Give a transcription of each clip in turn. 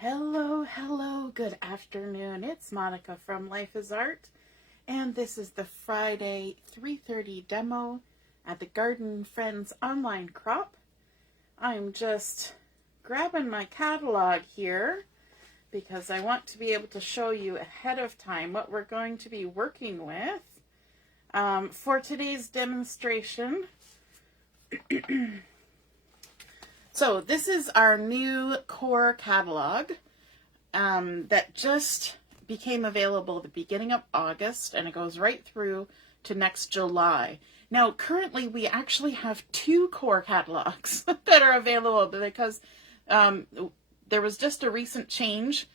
Hello, hello, good afternoon. It's Monica from Life is Art, and this is the Friday 3:30 demo at the Garden Friends online crop. I'm just grabbing my catalog here because I want to be able to show you ahead of time what we're going to be working with for today's demonstration. So this is our new core catalog that just became available at the beginning of August, and it goes right through to next July. Now, currently, we actually have two core catalogs that are available because there was just a recent change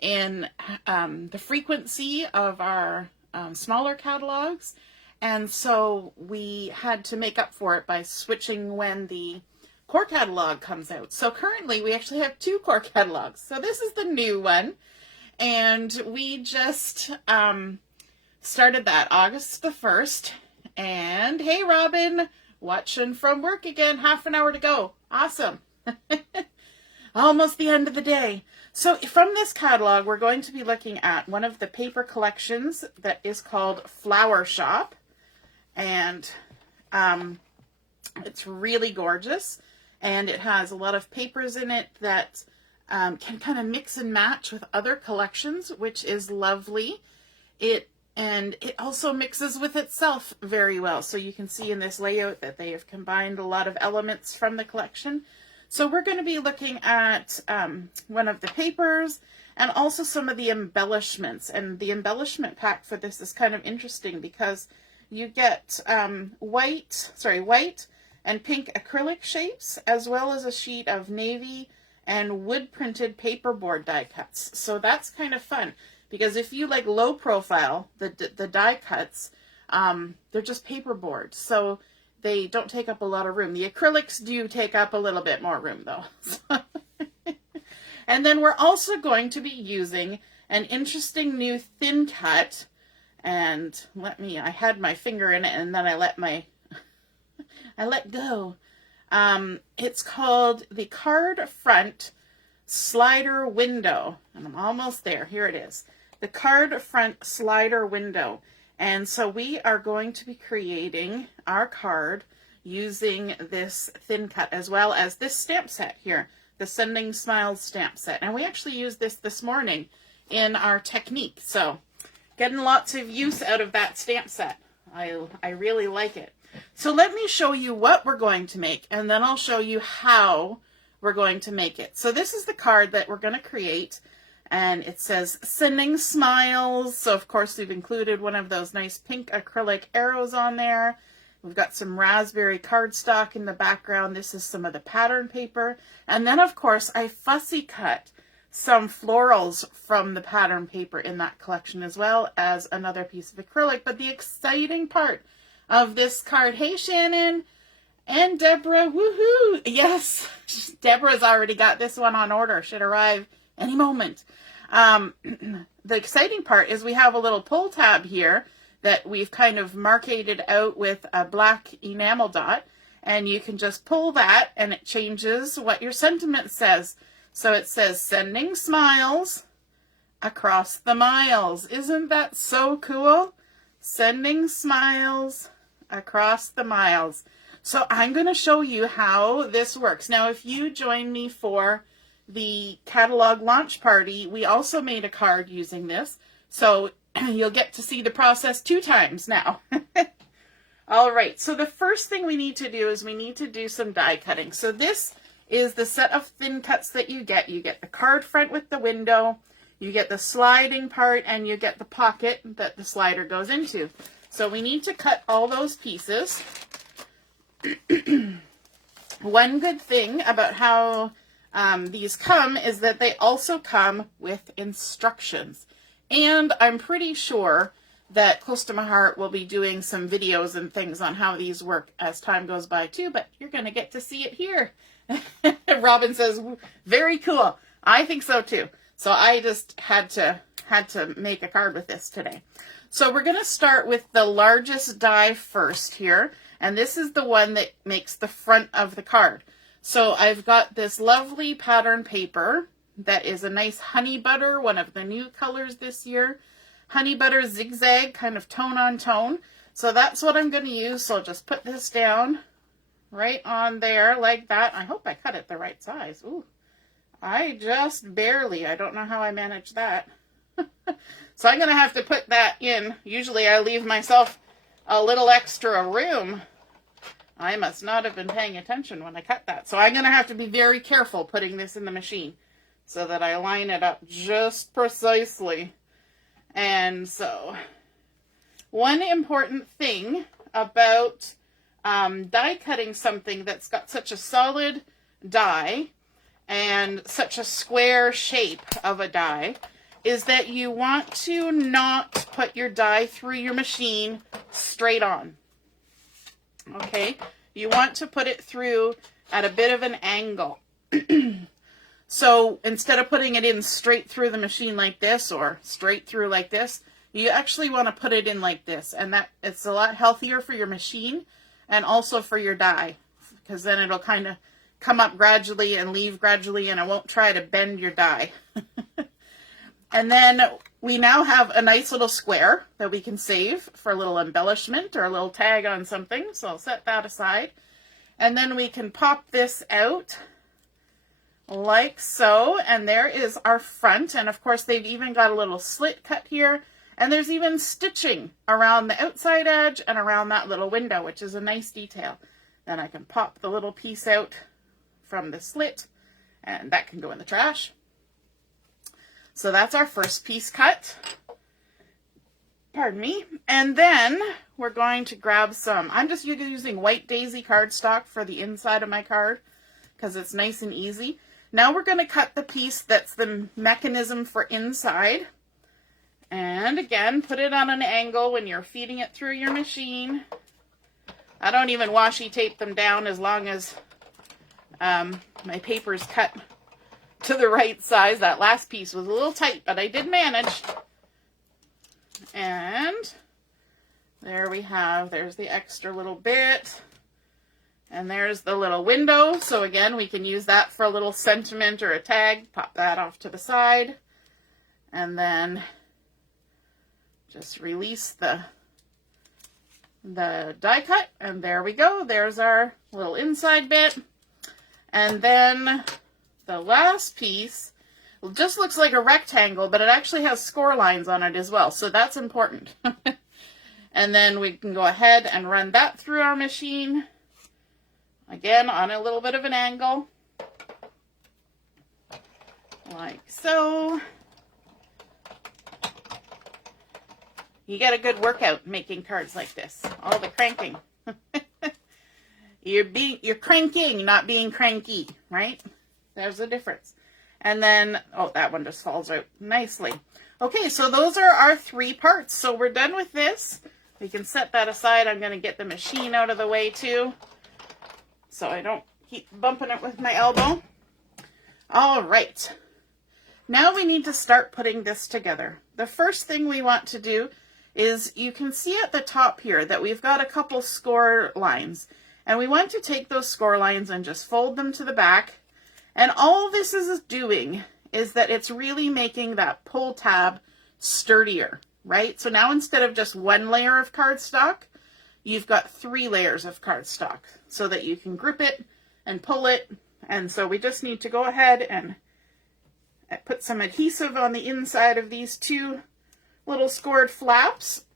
in the frequency of our smaller catalogs, and so we had to make up for it by switching when the core catalog comes out. So currently we actually have two core catalogs. So this is the new one, and we just started that August the 1st. And hey, Robin, watching from work again, half an hour to go. Awesome. Almost the end of the day. So from this catalog, we're going to be looking at one of the paper collections that is called Flower Shoppe, and it's really gorgeous. And it has a lot of papers in it that can kind of mix and match with other collections, which is lovely. It also mixes with itself very well. So you can see in this layout that they have combined a lot of elements from the collection. So we're going to be looking at one of the papers and also some of the embellishments. And the embellishment pack for this is kind of interesting because you get white and pink acrylic shapes, as well as a sheet of navy and wood printed paperboard die cuts. So that's kind of fun because if you like low profile, the die cuts, they're just paperboard, so they don't take up a lot of room. The acrylics do take up a little bit more room though. And then we're also going to be using an interesting new thin cut, and I had my finger in it and then I let go. It's called the Card Front Slider Window. And I'm almost there. Here it is. The Card Front Slider Window. And so we are going to be creating our card using this thin cut, as well as this stamp set here, the Sending Smiles stamp set. And we actually used this morning in our technique. So getting lots of use out of that stamp set. I really like it. So let me show you what we're going to make, and then I'll show you how we're going to make it. So this is the card that we're going to create, and it says Sending Smiles. So of course we've included one of those nice pink acrylic arrows on there. We've got some raspberry cardstock in the background. This is some of the pattern paper. And then of course I fussy cut some florals from the pattern paper in that collection, as well as another piece of acrylic. But the exciting part of this card, hey Shannon and Deborah, woohoo! Yes, Deborah's already got this one on order, should arrive any moment. The exciting part is we have a little pull tab here that we've kind of marked out with a black enamel dot, and you can just pull that and it changes what your sentiment says. So it says Sending Smiles Across the Miles. Isn't that so cool? Sending Smiles Across the Miles. So I'm going to show you how this works. Now, if you join me for the catalog launch party, we also made a card using this. So you'll get to see the process 2 times now. All right. So the first thing we need to do is we need to do some die cutting. So this is the set of thin cuts that you get. You get the card front with the window, you get the sliding part, and you get the pocket that the slider goes into. So we need to cut all those pieces. One good thing about how these come is that they also come with instructions. And I'm pretty sure that Close to My Heart will be doing some videos and things on how these work as time goes by too, but you're going to get to see it here. Robin says, very cool. I think so too. So I just had to make a card with this today. So we're going to start with the largest die first here, and this is the one that makes the front of the card. So I've got this lovely pattern paper that is a nice honey butter, one of the new colors this year. Honey butter zigzag, kind of tone on tone. So that's what I'm going to use. So I'll just put this down right on there like that. I hope I cut it the right size. Ooh, I just barely. I don't know how I managed that. So I'm going to have to put that in. Usually I leave myself a little extra room. I must not have been paying attention when I cut that. So I'm going to have to be very careful putting this in the machine so that I line it up just precisely. And so one important thing about die cutting something that's got such a solid die and such a square shape of a die is that you want to not put your die through your machine straight on. Okay, you want to put it through at a bit of an angle. So instead of putting it in straight through the machine like this or straight through like this, you actually want to put it in like this, and that it's a lot healthier for your machine and also for your die, because then it'll kind of come up gradually and leave gradually, and it won't try to bend your die. And then we now have a nice little square that we can save for a little embellishment or a little tag on something. So I'll set that aside. And then we can pop this out like so. And there is our front. And of course, they've even got a little slit cut here. And there's even stitching around the outside edge and around that little window, which is a nice detail. Then I can pop the little piece out from the slit, and that can go in the trash. So that's our first piece cut. Pardon me. And then we're going to grab some, I'm just using white daisy cardstock for the inside of my card because it's nice and easy. Now we're going to cut the piece that's the mechanism for inside. And again, put it on an angle when you're feeding it through your machine. I don't even washi tape them down as long as my paper's cut to the right size. That last piece was a little tight, but I did manage. And there we have, there's the extra little bit. And there's the little window. So again, we can use that for a little sentiment or a tag. Pop that off to the side. And then just release the die cut. And there we go. There's our little inside bit. And then the last piece just looks like a rectangle, but it actually has score lines on it as well. So that's important. And then we can go ahead and run that through our machine. Again, on a little bit of an angle. Like so. You get a good workout making cards like this. All the cranking. You're cranking, not being cranky, right? There's a difference. And then, oh, that one just falls out nicely. Okay, so those are our 3 parts. So we're done with this. We can set that aside. I'm going to get the machine out of the way too, so I don't keep bumping it with my elbow. All right. Now we need to start putting this together. The first thing we want to do is, you can see at the top here that we've got a couple score lines. And we want to take those score lines and just fold them to the back. And all this is doing is that it's really making that pull tab sturdier, right? So now instead of just 1 layer of cardstock, you've got 3 layers of cardstock so that you can grip it and pull it. And so we just need to go ahead and put some adhesive on the inside of these 2 little scored flaps.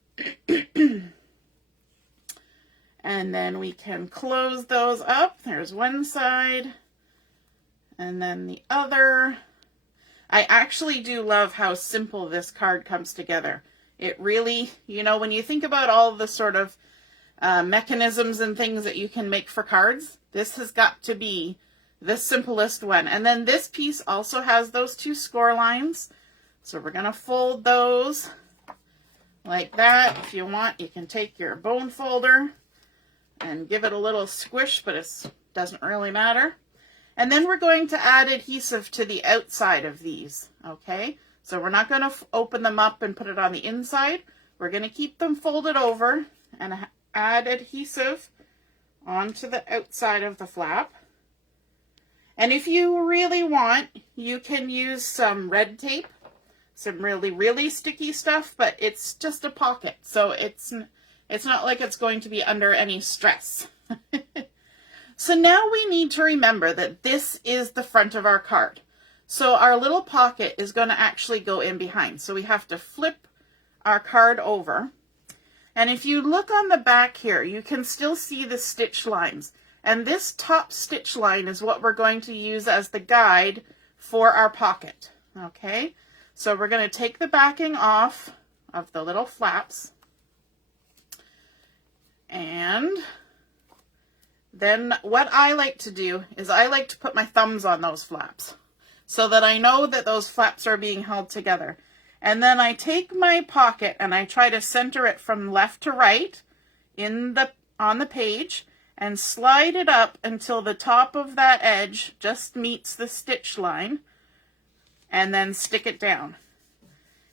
And then we can close those up. There's one side and then the other. I actually do love how simple this card comes together. It really, you know, when you think about all the sort of mechanisms and things that you can make for cards, this has got to be the simplest one. And then this piece also has those 2 score lines. So we're going to fold those like that. If you want, you can take your bone folder and give it a little squish, but it doesn't really matter. And then we're going to add adhesive to the outside of these, okay? So we're not going to open them up and put it on the inside. We're going to keep them folded over and add adhesive onto the outside of the flap. And if you really want, you can use some red tape, some really, really sticky stuff, but it's just a pocket. So it's not like it's going to be under any stress. So now we need to remember that this is the front of our card. So our little pocket is going to actually go in behind. So we have to flip our card over. And if you look on the back here, you can still see the stitch lines. And this top stitch line is what we're going to use as the guide for our pocket. Okay, so we're going to take the backing off of the little flaps. And then what I like to do is I like to put my thumbs on those flaps so that I know that those flaps are being held together. And then I take my pocket and I try to center it from left to right on the page and slide it up until the top of that edge just meets the stitch line, and then stick it down.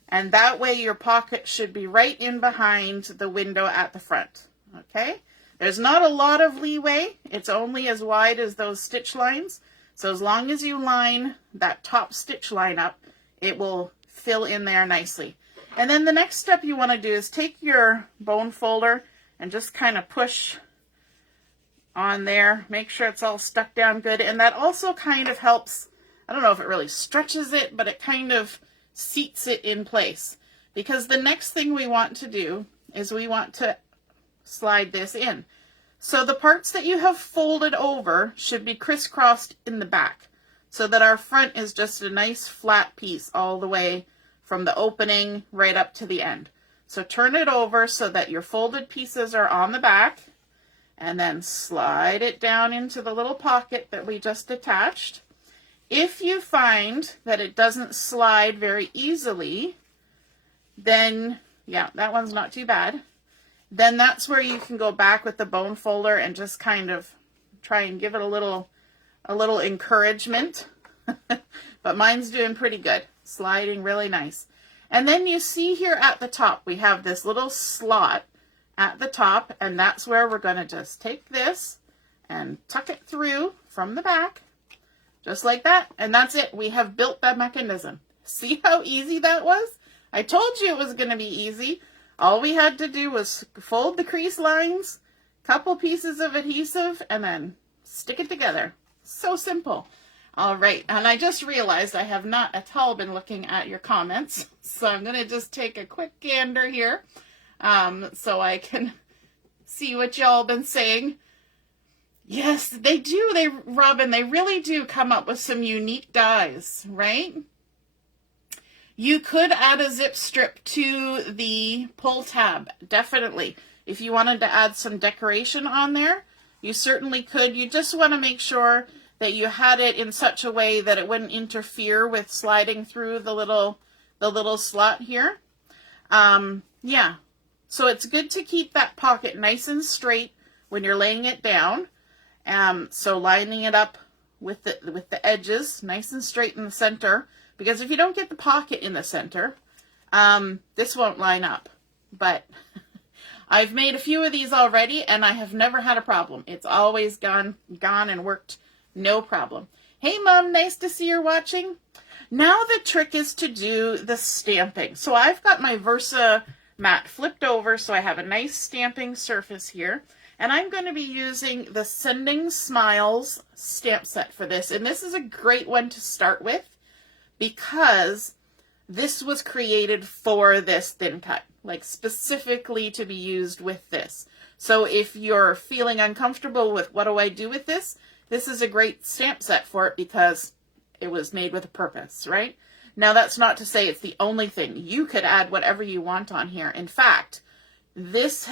And that way your pocket should be right in behind the window at the front. Okay? There's not a lot of leeway. It's only as wide as those stitch lines. So as long as you line that top stitch line up, it will fill in there nicely. And then the next step you want to do is take your bone folder and just kind of push on there. Make sure it's all stuck down good. And that also kind of helps, I don't know if it really stretches it, but it kind of seats it in place. Because the next thing we want to do is we want to slide this in. So the parts that you have folded over should be crisscrossed in the back, so that our front is just a nice flat piece all the way from the opening right up to the end. So turn it over so that your folded pieces are on the back, and then slide it down into the little pocket that we just attached. If you find that it doesn't slide very easily, then, yeah, that one's not too bad. Then that's where you can go back with the bone folder and just kind of try and give it a little encouragement. But mine's doing pretty good, sliding really nice. And then you see here at the top, we have this little slot at the top, and that's where we're going to just take this and tuck it through from the back, just like that. And that's it. We have built that mechanism. See how easy that was? I told you it was going to be easy. All we had to do was fold the crease lines, couple pieces of adhesive, and then stick it together. So simple. All right, and I just realized I have not at all been looking at your comments, so I'm going to just take a quick gander here so I can see what y'all been saying. Yes, they do. Robin, they really do come up with some unique dies, right? You could add a zip strip to the pull tab, definitely. If you wanted to add some decoration on there, you certainly could. You just want to make sure that you had it in such a way that it wouldn't interfere with sliding through the little slot here. Yeah, so it's good to keep that pocket nice and straight when you're laying it down. So lining it up with the edges, nice and straight in the center. Because if you don't get the pocket in the center, this won't line up. But I've made a few of these already, and I have never had a problem. It's always gone and worked no problem. Hey, Mom, nice to see you're watching. Now the trick is to do the stamping. So I've got my Versa mat flipped over, so I have a nice stamping surface here. And I'm going to be using the Sending Smiles stamp set for this. And this is a great one to start with, because this was created for this thin cut, like specifically to be used with this. So if you're feeling uncomfortable with what do I do with this, this is a great stamp set for it because it was made with a purpose, right? Now that's not to say it's the only thing. You could add whatever you want on here. In fact, this,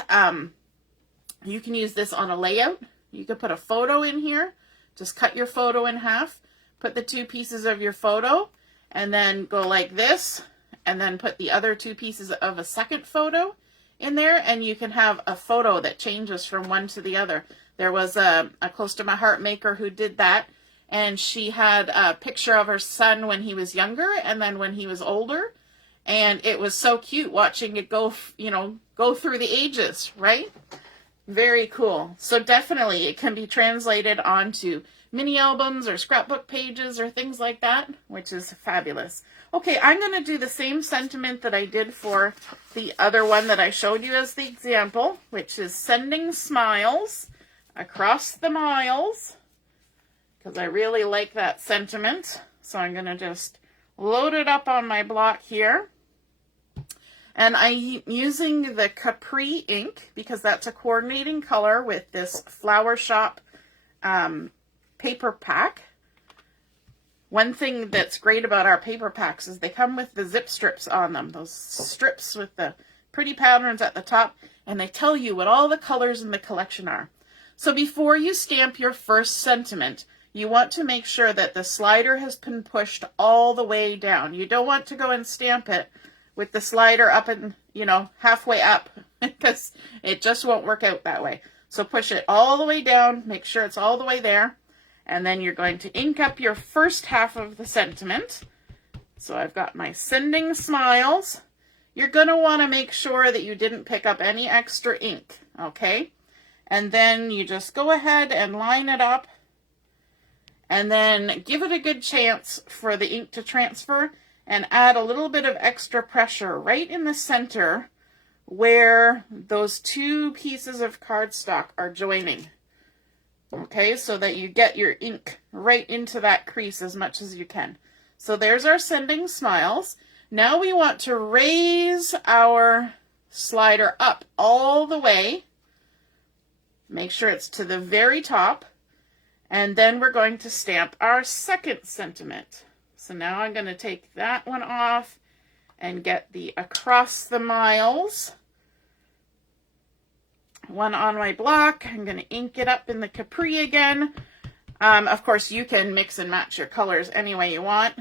you can use this on a layout. You could put a photo in here, just cut your photo in half, put the two pieces of your photo, and then go like this, and then put the other two pieces of a second photo in there, and you can have a photo that changes from one to the other. There was a Close to My Heart maker who did that, and she had a picture of her son when he was younger and then when he was older, and it was so cute watching it go, go through the ages, right? Very cool. So definitely it can be translated onto mini albums or scrapbook pages or things like that, which is fabulous. Okay, I'm going to do the same sentiment that I did for the other one that I showed you as the example, which is sending smiles across the miles, because I really like that sentiment. So I'm going to just load it up on my block here. And I'm using the Capri ink because that's a coordinating color with this Flower Shoppe paper pack. One thing that's great about our paper packs is they come with the zip strips on them, those strips with the pretty patterns at the top, and they tell you what all the colors in the collection are. So before you stamp your first sentiment, you want to make sure that the slider has been pushed all the way down. You don't want to go and stamp it with the slider up and, halfway up, because it just won't work out that way. So push it all the way down, make sure it's all the way there, and then you're going to ink up your first half of the sentiment. So I've got my sending smiles. You're going to want to make sure that you didn't pick up any extra ink, okay? And then you just go ahead and line it up, and then give it a good chance for the ink to transfer, and add a little bit of extra pressure right in the center where those two pieces of cardstock are joining. Okay, so that you get your ink right into that crease as much as you can. So there's our sending smiles. Now we want to raise our slider up all the way. Make sure it's to the very top. And then we're going to stamp our second sentiment. So now I'm going to take that one off and get the across the miles one on my block. I'm going to ink it up in the Capri again. Of course, you can mix and match your colors any way you want.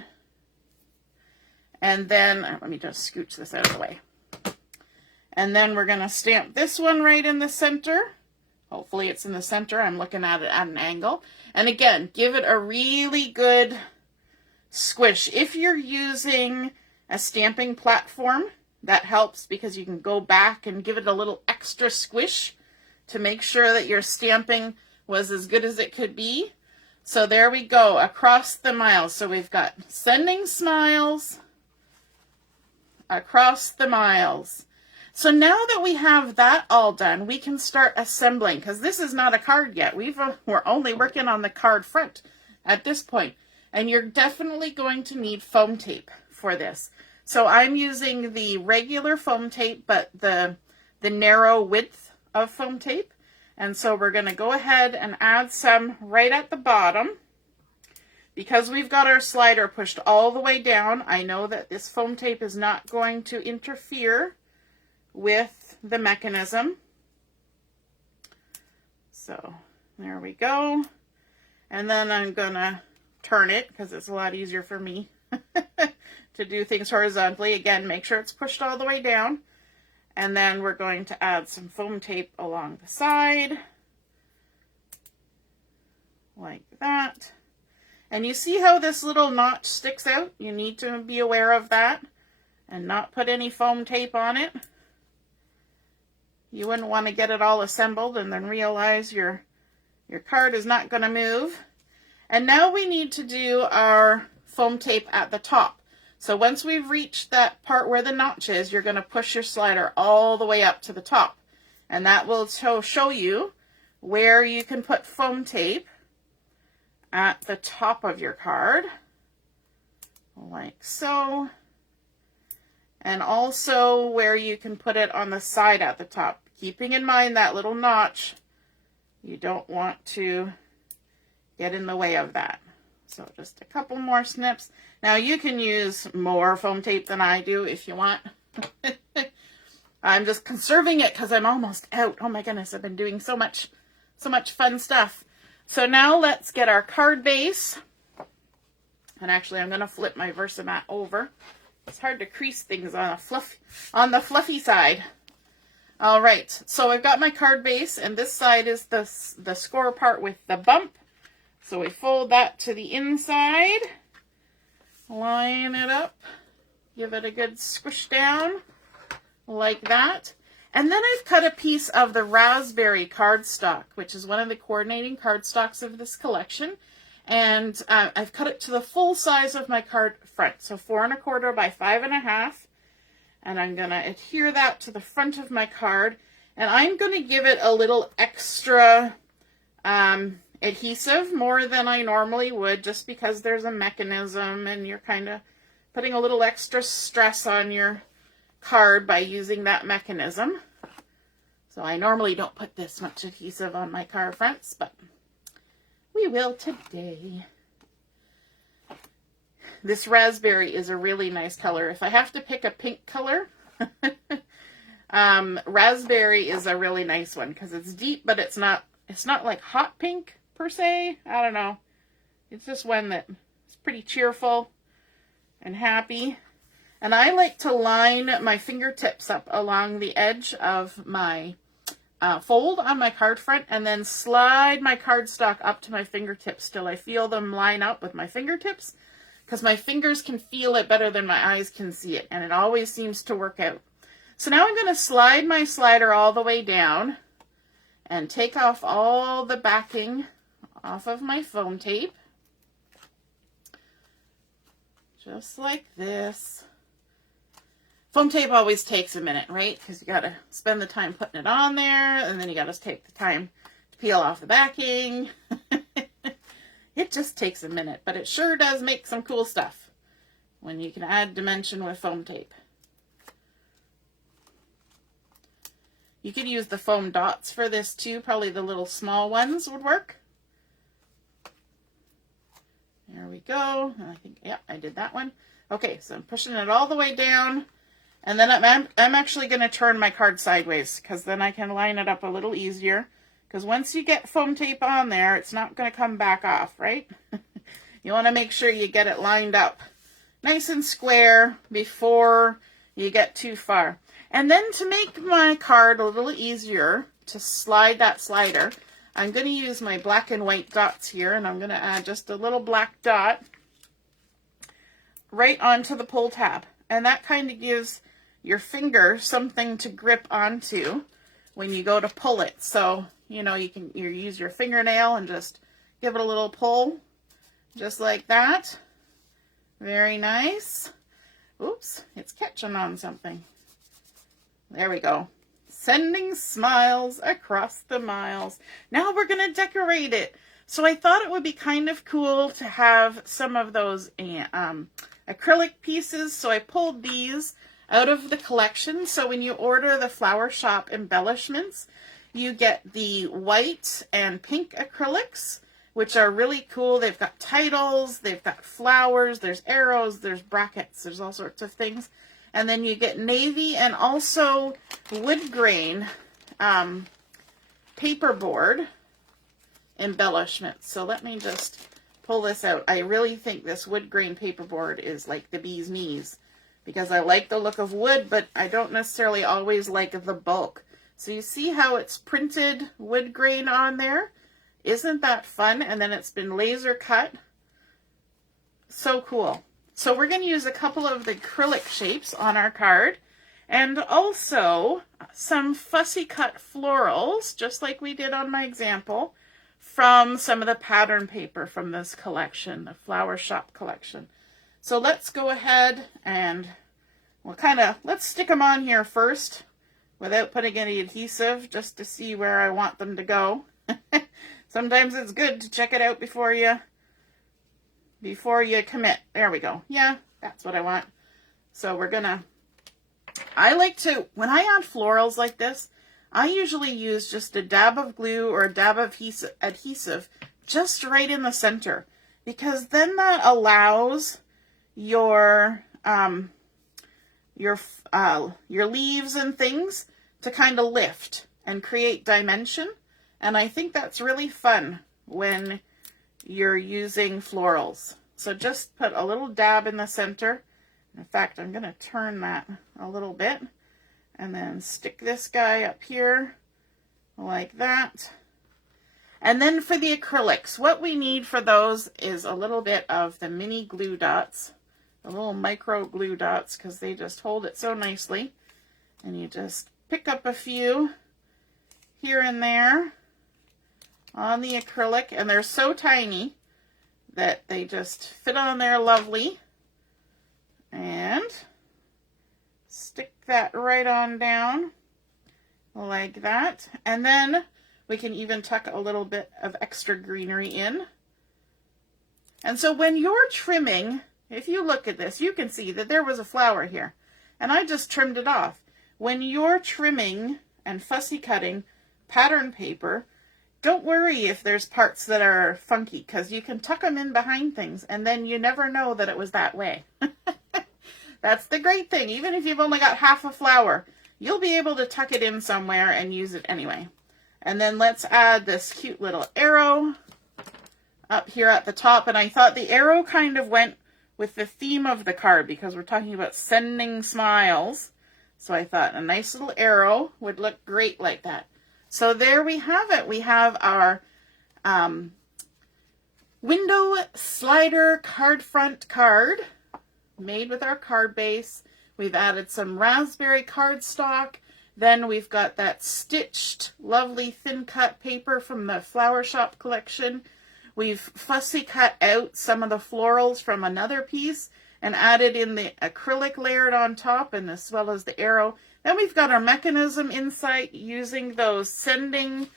And then, let me just scooch this out of the way. And then we're going to stamp this one right in the center. Hopefully it's in the center. I'm looking at it at an angle. And again, give it a really good squish. If you're using a stamping platform, that helps because you can go back and give it a little extra squish to make sure that your stamping was as good as it could be. So there we go, across the miles. So we've got sending smiles across the miles. So now that we have that all done, we can start assembling, because this is not a card yet. We're only working on the card front at this point. And you're definitely going to need foam tape for this. So I'm using the regular foam tape, but the narrow width of foam tape. And so we're going to go ahead and add some right at the bottom. Because we've got our slider pushed all the way down, I know that this foam tape is not going to interfere with the mechanism. So there we go. And then I'm going to turn it because it's a lot easier for me to do things horizontally. Again, make sure it's pushed all the way down. And then we're going to add some foam tape along the side, like that. And you see how this little notch sticks out? You need to be aware of that and not put any foam tape on it. You wouldn't want to get it all assembled and then realize your card is not going to move. And now we need to do our foam tape at the top. So once we've reached that part where the notch is, you're going to push your slider all the way up to the top. And that will show you where you can put foam tape at the top of your card, like so. And also where you can put it on the side at the top. Keeping in mind that little notch, you don't want to get in the way of that. So just a couple more snips. Now you can use more foam tape than I do if you want. I'm just conserving it because I'm almost out. Oh my goodness, I've been doing so much fun stuff. So now let's get our card base. And actually I'm going to flip my Versamat over. It's hard to crease things on the fluffy side. All right, so I've got my card base, and this side is the score part with the bump. So we fold that to the inside, line it up, give it a good squish down like that. And then I've cut a piece of the raspberry cardstock, which is one of the coordinating cardstocks of this collection. And I've cut it to the full size of my card front. So 4 1/4 by 5 1/2. And I'm going to adhere that to the front of my card. And I'm going to give it a little extra adhesive, more than I normally would, just because there's a mechanism and you're kind of putting a little extra stress on your card by using that mechanism. So I normally don't put this much adhesive on my card fronts, but we will today. This raspberry is a really nice color. If I have to pick a pink color, raspberry is a really nice one because it's deep, but it's not like hot pink per se. I don't know. It's just one that is pretty cheerful and happy. And I like to line my fingertips up along the edge of my fold on my card front and then slide my cardstock up to my fingertips till I feel them line up with my fingertips, because my fingers can feel it better than my eyes can see it, and it always seems to work out. So now I'm going to slide my slider all the way down and take off all the backing off of my foam tape. Just like this. Foam tape always takes a minute, right? Because you got to spend the time putting it on there, and then you got to take the time to peel off the backing. It just takes a minute, but it sure does make some cool stuff when you can add dimension with foam tape. You could use the foam dots for this too. Probably the little small ones would work. There we go. I think, yeah, I did that one. Okay, so I'm pushing it all the way down. And then I'm actually going to turn my card sideways, because then I can line it up a little easier. Because once you get foam tape on there, it's not going to come back off, right? You want to make sure you get it lined up nice and square before you get too far. And then to make my card a little easier to slide that slider, I'm going to use my black and white dots here, and I'm going to add just a little black dot right onto the pull tab. And that kind of gives your finger something to grip onto when you go to pull it. So, you know, you use your fingernail and just give it a little pull, just like that. Very nice. Oops, it's catching on something. There we go. Sending smiles across the miles. Now we're going to decorate it. So I thought it would be kind of cool to have some of those acrylic pieces. So I pulled these out of the collection. So when you order the Flower Shoppe embellishments, you get the white and pink acrylics, which are really cool. They've got titles, they've got flowers, there's arrows, there's brackets, there's all sorts of things. And then you get navy and also wood grain paperboard embellishments. So let me just pull this out. I really think this wood grain paperboard is like the bee's knees, because I like the look of wood, but I don't necessarily always like the bulk. So you see how it's printed wood grain on there? Isn't that fun? And then it's been laser cut. So cool. So we're going to use a couple of the acrylic shapes on our card, and also some fussy cut florals, just like we did on my example, from some of the pattern paper from this collection, the Flower Shoppe collection. So let's go ahead and let's stick them on here first without putting any adhesive, just to see where I want them to go. Sometimes it's good to check it out before you commit. There we go. Yeah, that's what I want. So I like to, when I add florals like this, I usually use just a dab of glue or a dab of adhesive just right in the center, because then that allows your leaves and things to kind of lift and create dimension. And I think that's really fun when you're using florals. So just put a little dab in the center. In fact, I'm going to turn that a little bit and then stick this guy up here like that. And then for the acrylics, what we need for those is a little bit of the mini glue dots, the little micro glue dots, because they just hold it so nicely. And you just pick up a few here and there on the acrylic, and they're so tiny that they just fit on there lovely. And stick that right on down like that. And then we can even tuck a little bit of extra greenery in. And so when you're trimming, if you look at this, you can see that there was a flower here. And I just trimmed it off. When you're trimming and fussy cutting pattern paper, don't worry if there's parts that are funky, because you can tuck them in behind things and then you never know that it was that way. That's the great thing. Even if you've only got half a flower, you'll be able to tuck it in somewhere and use it anyway. And then let's add this cute little arrow up here at the top. And I thought the arrow kind of went with the theme of the card because we're talking about sending smiles. So I thought a nice little arrow would look great like that. So there we have it. We have our window slider card front card made with our card base. We've added some raspberry cardstock. Then we've got that stitched, lovely thin cut paper from the Flower Shoppe collection. We've fussy cut out some of the florals from another piece and added in the acrylic layered on top, and as well as the arrow. Then we've got our mechanism inside using those sending,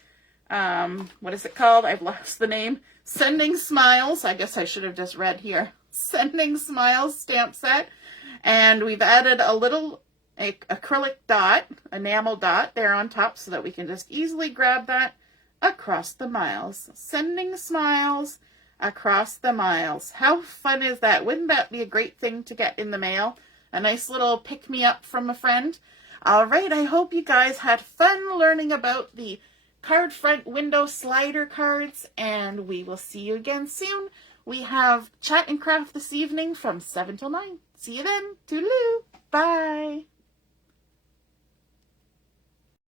what is it called? I've lost the name. Sending Smiles. I guess I should have just read here. Sending Smiles stamp set. And we've added a little acrylic dot, enamel dot there on top so that we can just easily grab that across the miles. Sending Smiles across the miles. How fun is that? Wouldn't that be a great thing to get in the mail? A nice little pick-me-up from a friend. All right, I hope you guys had fun learning about the card front window slider cards, and we will see you again soon. We have Chat and Craft this evening from 7 till 9. See you then. Toodaloo. Bye.